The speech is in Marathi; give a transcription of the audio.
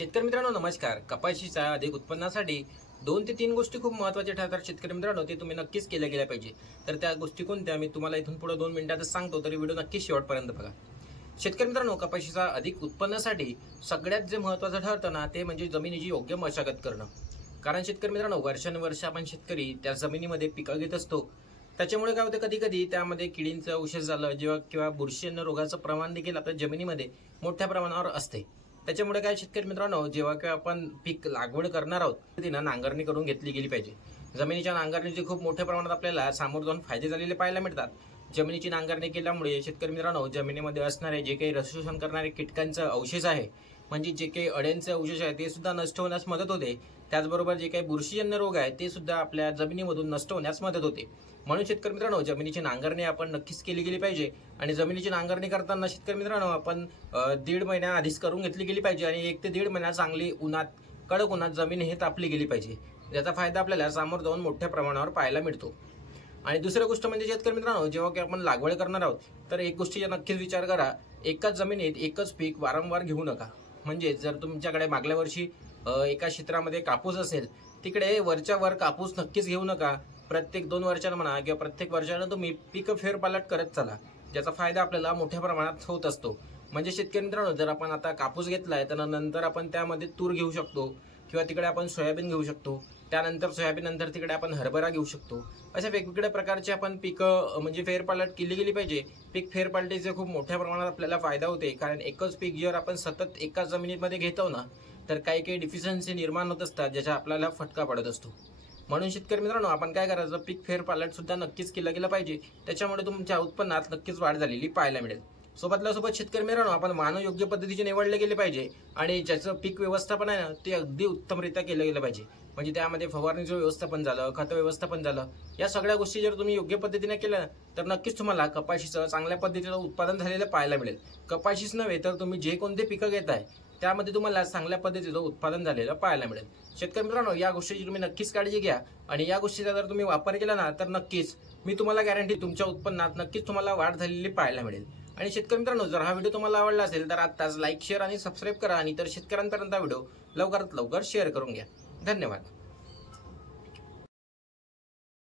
शेतकरी मित्रांनो नमस्कार. कपाशीच्या अधिक उत्पन्नासाठी दोन ते तीन गोष्टी खूप महत्त्वाच्या ठरतात शेतकरी मित्रांनो ते तुम्ही नक्कीच केल्या गेल्या पाहिजे. तर त्या गोष्टी कोणत्या? मी तुम्हाला इथून पुढे दोन मिनिटातच सांगतो तरी व्हिडिओ नक्कीच शेवटपर्यंत बघा. शेतकरी मित्रांनो कपाशीचा अधिक उत्पन्नासाठी सगळ्यात जे महत्त्वाचं ठरतं ना ते म्हणजे जमिनीची योग्य मशागत करणं. कारण शेतकरी मित्रांनो वर्षानुवर्ष आपण शेतकरी त्या जमिनीमध्ये पिकं घेत असतो. त्याच्यामुळे काय होतं कधी कधी त्यामध्ये किडींचं औषध झालं जेव्हा किंवा बुरशीजन्य रोगाचं प्रमाण देखील आपल्या जमिनीमध्ये मोठ्या प्रमाणावर असते. त्याच्यामुळे काय शेतकरी मित्रांनो जेव्हा किंवा आपण पीक लागवड करणार आहोत तिनं नांगरणी करून घेतली गेली पाहिजे. जमिनीच्या नांगरणीचे खूप मोठ्या प्रमाणात आपल्याला सामोर जाऊन फायदे झालेले पाहायला मिळतात. जमिनीची नांगरणी केल्यामुळे शेतकरी मित्रांनो जमिनीमध्ये असणारे जे काही रसशोषण करणारे कीटकांचं अवशेष आहे म्हणजे जे काही अड्यांचे अवशेष आहे ते सुद्धा नष्ट होण्यास मदत होते. त्याचबरोबर जे काही बुरशीजन्य रोग आहे ते सुद्धा आपल्या जमिनीमधून नष्ट होण्यास मदत होते. म्हणून शेतकरी मित्रांनो जमिनीची नांगरणी आपण नक्कीच केली गेली पाहिजे आणि जमिनीची नांगरणी करताना शेतकरी मित्रांनो आपण दीड महिन्या आधीच करून घेतली गेली पाहिजे आणि एक ते दीड महिना चांगली उन्हात कडक उन्हात जमीन हे तापली गेली पाहिजे. याचा फायदा आपल्याला सामोर जाऊन मोठ्या प्रमाणावर पाहायला मिळतो. आणि दुसरी गोष्ट म्हणजे शेतकरी मित्रांनो जेव्हा की आपण लागवड करणार आहोत तर एक गोष्टीचा नक्कीच विचार करा. एकाच जमिनीत एकच पीक वारंवार घेऊ नका. म्हणजे जर तुमच्याकडे मागल्या वर्षी एका क्षेत्रामध्ये कापूस असेल तिकडे वरच्या वर कापूस नक्कीच घेऊ नका. प्रत्येक दोन वर्षानं म्हणा किंवा प्रत्येक वर्षानं तुम्ही पीक फेरपालट करत चला. ज्याचा फायदा आपल्याला मोठ्या प्रमाणात होत असतो. म्हणजे शेतकरी मित्रांनो जर आपण आता कापूस घेतलाय तर नंतर आपण त्यामध्ये तूर घेऊ शकतो. किंवा तिकडे आपण सोयाबीन घेऊ शकतो. त्यानंतर सोयाबीन नंतर तिकडे आपण हरभरा घेऊ शकतो. अशा वेगवेगळ्या प्रकारचे आपण पिकं म्हणजे फेरपालट केली गेली पाहिजे. पीक फेरपालटीचे खूप मोठ्या प्रमाणात आपल्याला फायदा होते. कारण एकच पीक जर आपण सतत एकाच जमिनीमध्ये घेतो ना तर काही काही डिफिशन्सी निर्माण होत असतात ज्याचा आपल्याला फटका पडत असतो. म्हणून शेतकरी मित्रांनो आपण काय करायचं? पीक फेरपालटसुद्धा नक्कीच केलं गेलं पाहिजे. त्याच्यामुळे तुमच्या उत्पन्नात नक्कीच वाढ झालेली पाहायला मिळेल. सोबतल्या सोबत शेतकरी मित्रांनो आपण मानव योग्य पद्धतीचे निवडले गेले पाहिजे आणि ज्याचं पीक व्यवस्थापन आहे ना ते अगदी उत्तमरित्या केलं गेलं पाहिजे. म्हणजे त्यामध्ये फवारणीचं व्यवस्थापन झालं खत व्यवस्थापन झालं या सगळ्या गोष्टी जर तुम्ही योग्य पद्धतीने केल्या तर नक्कीच तुम्हाला कपाशीचं चांगल्या पद्धतीचं उत्पादन झालेलं पाहायला मिळेल. कपाशीच नव्हे तर तुम्ही जे कोणते पिकं घेत आहे त्यामध्ये तुम्हाला चांगल्या पद्धतीचं उत्पादन झालेलं पाहायला मिळेल. शेतकरी मित्रांनो या गोष्टीची तुम्ही नक्कीच काळजी घ्या आणि या गोष्टीचा जर तुम्ही वापर केला ना तर नक्कीच मी तुम्हाला गॅरंटी तुमच्या उत्पन्नात नक्कीच तुम्हाला वाढ झालेली पाहायला मिळेल. आणि शेतकरी मित्रांनो जर हा व्हिडिओ तुम्हाला आवडला असेल तर आत्ताच लाईक शेअर आणि सबस्क्राईब करा. आणि तर शेतकऱ्यांपर्यंत हा व्हिडिओ लवकरात लवकर शेअर करून घ्या. धन्यवाद.